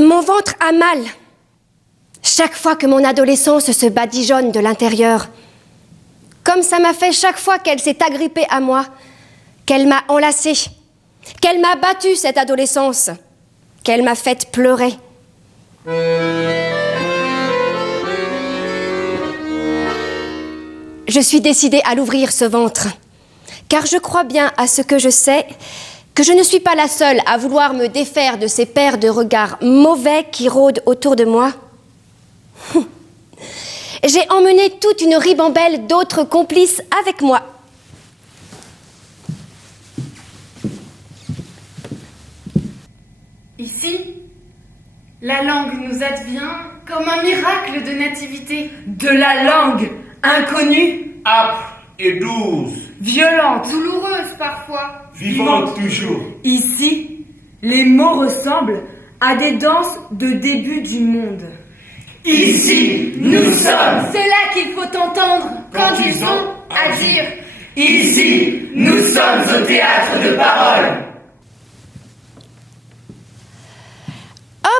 Mon ventre a mal. Chaque fois que mon adolescence se badigeonne de l'intérieur. Comme ça m'a fait chaque fois qu'elle s'est agrippée à moi, qu'elle m'a enlacée, qu'elle m'a battue cette adolescence, qu'elle m'a fait pleurer. Je suis décidée à l'ouvrir, ce ventre, car je crois bien à ce que je sais, que je ne suis pas la seule à vouloir me défaire de ces paires de regards mauvais qui rôdent autour de moi. J'ai emmené toute une ribambelle d'autres complices avec moi. Ici, la langue nous advient comme un miracle de nativité. De la langue inconnue, âpre et douce, violente, Douloureuse parfois. vivante toujours. Ici, les mots ressemblent à des danses de début du monde. Ici, nous sommes. C'est là qu'il faut entendre quand ils ont à dire. Ici, nous sommes au théâtre de parole.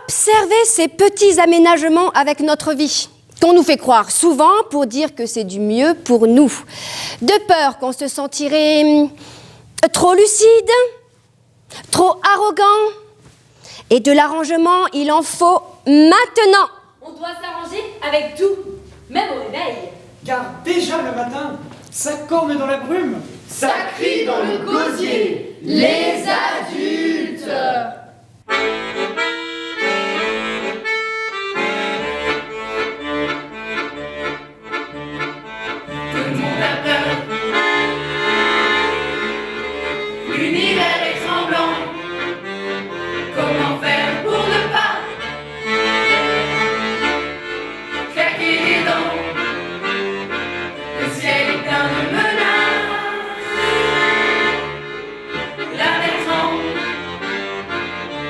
Observez ces petits aménagements avec notre vie, qu'on nous fait croire souvent pour dire que c'est du mieux pour nous. De peur qu'on se sentirait trop lucide, trop arrogant. Et de l'arrangement, il en faut maintenant. On doit s'arranger avec tout, même au réveil. Car déjà le matin, ça corne dans la brume. Ça crie dans le gosier. Les adultes. Tout le monde a peur. L'univers est tremblant. Comment faire pour ne pas claquer les dents? Le ciel est plein de menaces. La mer tremble.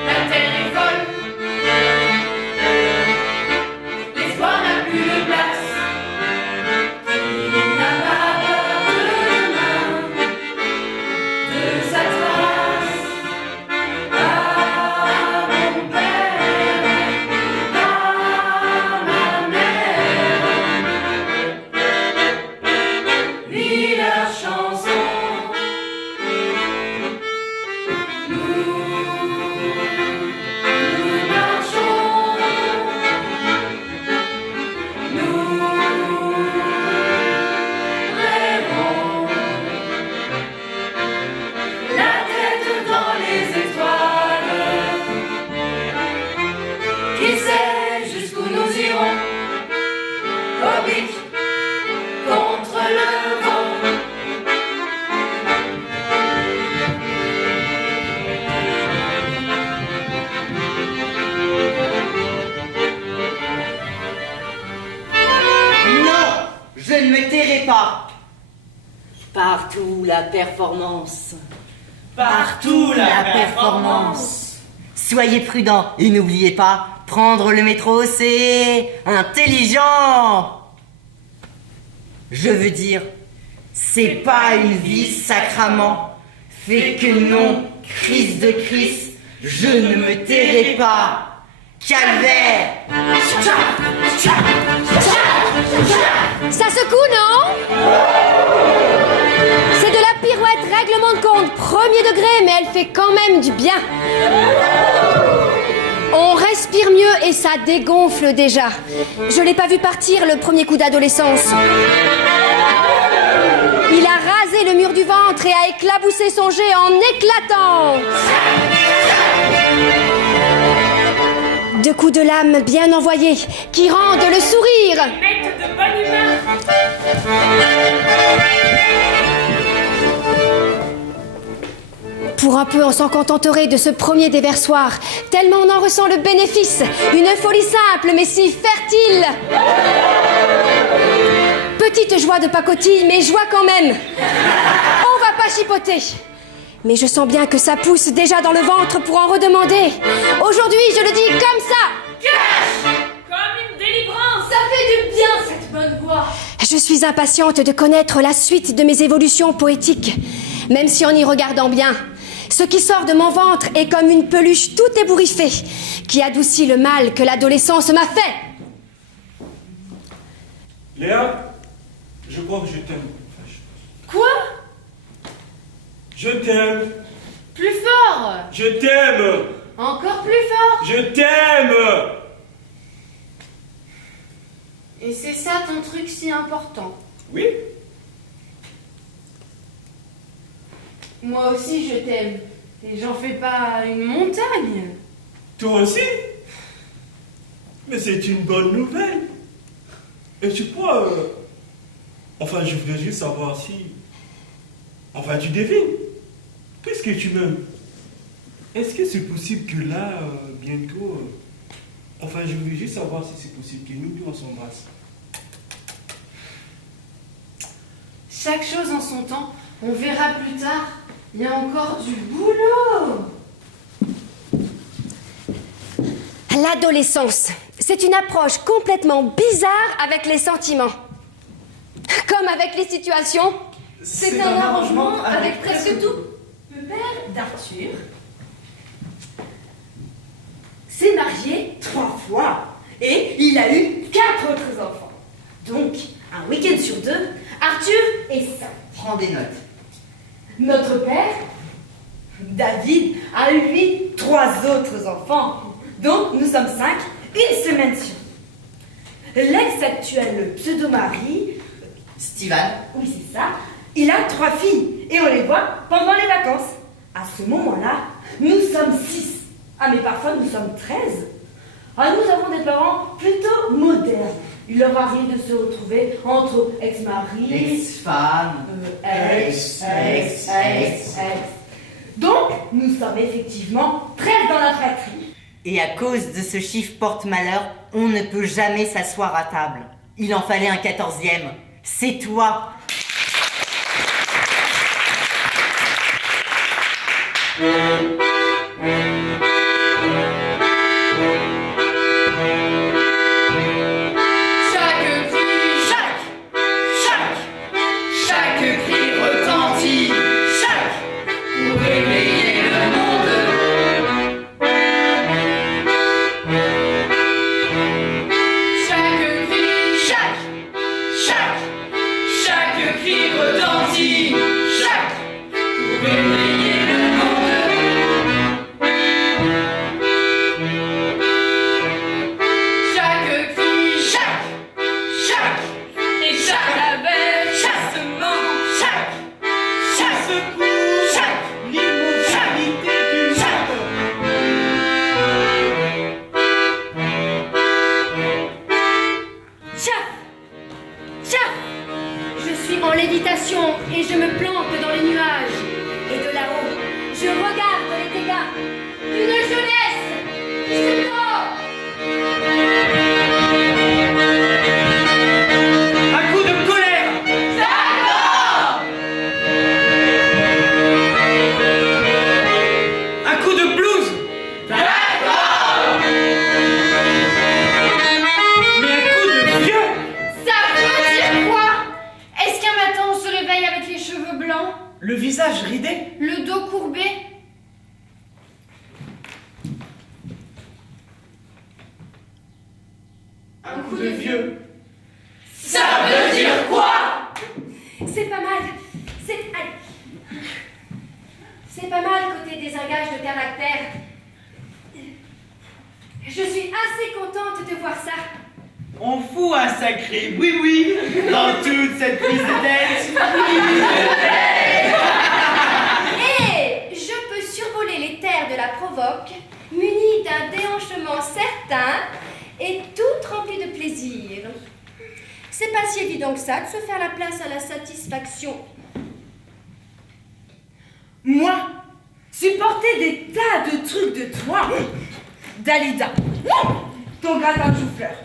La terre est folle. L'espoir n'a plus de place. Il n'a pas peur de demain, de sa trace. Ah, mon père, ah, ma mère, ni leur chanson. Nous marchons, nous rêvons, la tête dans les étoiles. Qui sait jusqu'où nous irons? Comique contre le vent. Non, je ne me tairai pas. Partout la performance. Partout la performance. Soyez prudents et n'oubliez pas, prendre le métro, c'est intelligent. Je veux dire, c'est pas une vie sacrament. Fait que non, crise de Christ, je ne me tairai pas. Calvaire. Ça secoue, non? C'est de la pirouette règlement de compte, premier degré, mais elle fait quand même du bien. On respire mieux et ça dégonfle déjà. Je l'ai pas vu partir le premier coup d'adolescence. Il a rasé le mur du ventre et a éclaboussé son jet en éclatant. Deux coups de lame bien envoyés qui rendent le sourire. Mettre de bonne humeur. Pour un peu, on s'en contenterait de ce premier déversoir, tellement on en ressent le bénéfice. Une folie simple, mais si fertile. Petite joie de pacotille, mais joie quand même. On va pas chipoter. Mais je sens bien que ça pousse déjà dans le ventre pour en redemander. Aujourd'hui, je le dis comme ça. Comme une délivrance, ça fait du bien cette bonne voix. Je suis impatiente de connaître la suite de mes évolutions poétiques. Même si en y regardant bien, ce Ce qui sort de mon ventre est comme une peluche tout ébouriffée qui adoucit le mal que l'adolescence m'a fait. Léa, je crois que je t'aime. Quoi? Je t'aime. Plus fort! Je t'aime. Encore plus fort! Je t'aime. Et c'est ça ton truc si important. Oui? Moi aussi je t'aime. Et j'en fais pas une montagne. Toi aussi? Mais c'est une bonne nouvelle. Et tu crois... Enfin, je voulais juste savoir si... Enfin, tu devines. Puisque tu m'aimes. Est-ce que c'est possible que là, bientôt... Enfin, je voulais juste savoir si c'est possible que nous deux on s'embrasse. Chaque chose en son temps. On verra plus tard. Il y a encore du boulot. L'adolescence, c'est une approche complètement bizarre avec les sentiments. Comme avec les situations. C'est un arrangement avec presque tout. Le père d'Arthur s'est marié 3 fois et il a eu 4 autres enfants. Donc, un week-end sur 2, Arthur est sain. Prends des notes. Notre père, David, a eu lui 3 autres enfants. Donc, nous sommes 5, une semaine sur 2. L'ex-actuel pseudo-mari, Steven. oui c'est ça, il a 3 filles et on les voit pendant les vacances. À ce moment-là, nous sommes 6. Ah mais parfois nous sommes 13. Ah, nous avons des parents plutôt modernes. Il leur arrive de se retrouver entre ex-maris, Ex-femme. ex. Donc, nous sommes effectivement 13 dans la fratrie. Et à cause de ce chiffre porte-malheur, on ne peut jamais s'asseoir à table. Il en fallait un 14e. C'est toi. Chaque cri retentit, pour réveiller le monde. Chaque cri retentit, pour réveiller le monde. Chaque cri, et chaque label, chassement, chaque secours, l'immortalité du Tchaf! Je suis en lévitation et je me plante dans les nuages. Et de là-haut, je regarde les dégâts d'une jeunesse qui se tord. Un coup de colère. Un coup de blues. Mais un coup de vieux. Ça veut dire quoi? Est-ce qu'un matin on se réveille avec les cheveux blancs, Le visage ridé. le dos courbé? Un coup de vieux. Ça veut dire quoi? C'est pas mal. C'est pas mal côté désengage de caractère. Je suis assez contente de voir ça. On fout un sacré oui dans toute cette prise de tête. Et je peux survoler les terres de la Provoque, munie d'un déhanchement certain et toute remplie de plaisir. C'est pas si évident que ça de se faire la place à la satisfaction. Moi, supporter des tas de trucs de toi. Dalida, ton gratin de chou-fleur,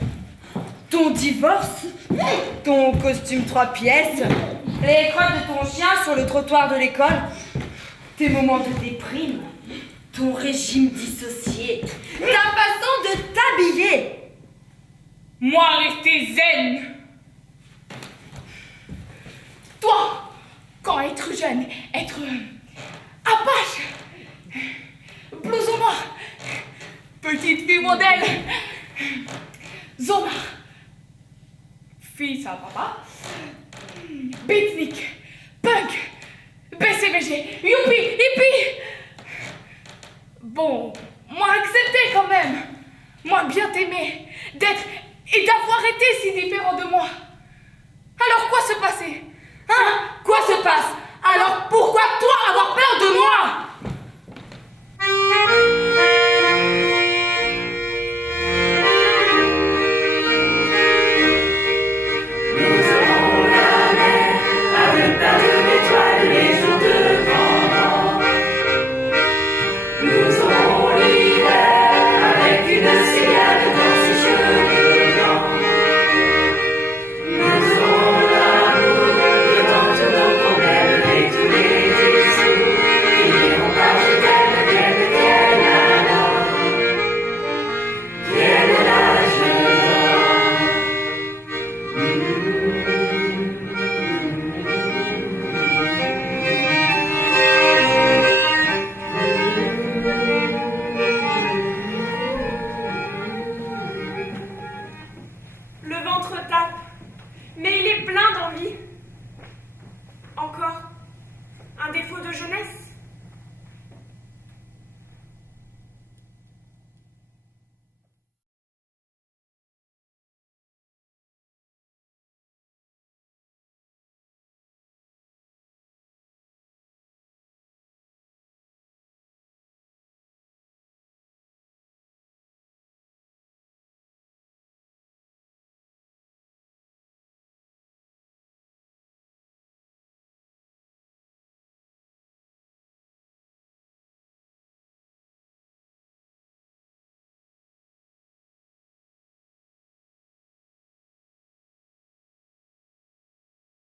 ton divorce, ton costume 3 pièces, les crottes de ton chien sur le trottoir de l'école, tes moments de déprime, ton régime dissocié, ta façon de t'habiller. Moi, rester zen. Toi, quand être jeune, être apache, Blouson noir. Petite fille modèle. Zomar. Fils à papa. Beatnik. Punk. BCBG. Youpi. Hippie. Bon, moi accepté quand même. Moi bien t'aimer. D'être et d'avoir été si différent de moi. Alors quoi se passait? Hein? Quoi se passe? Alors pourquoi toi avoir peur de moi? Le ventre tape, mais il est plein d'envie.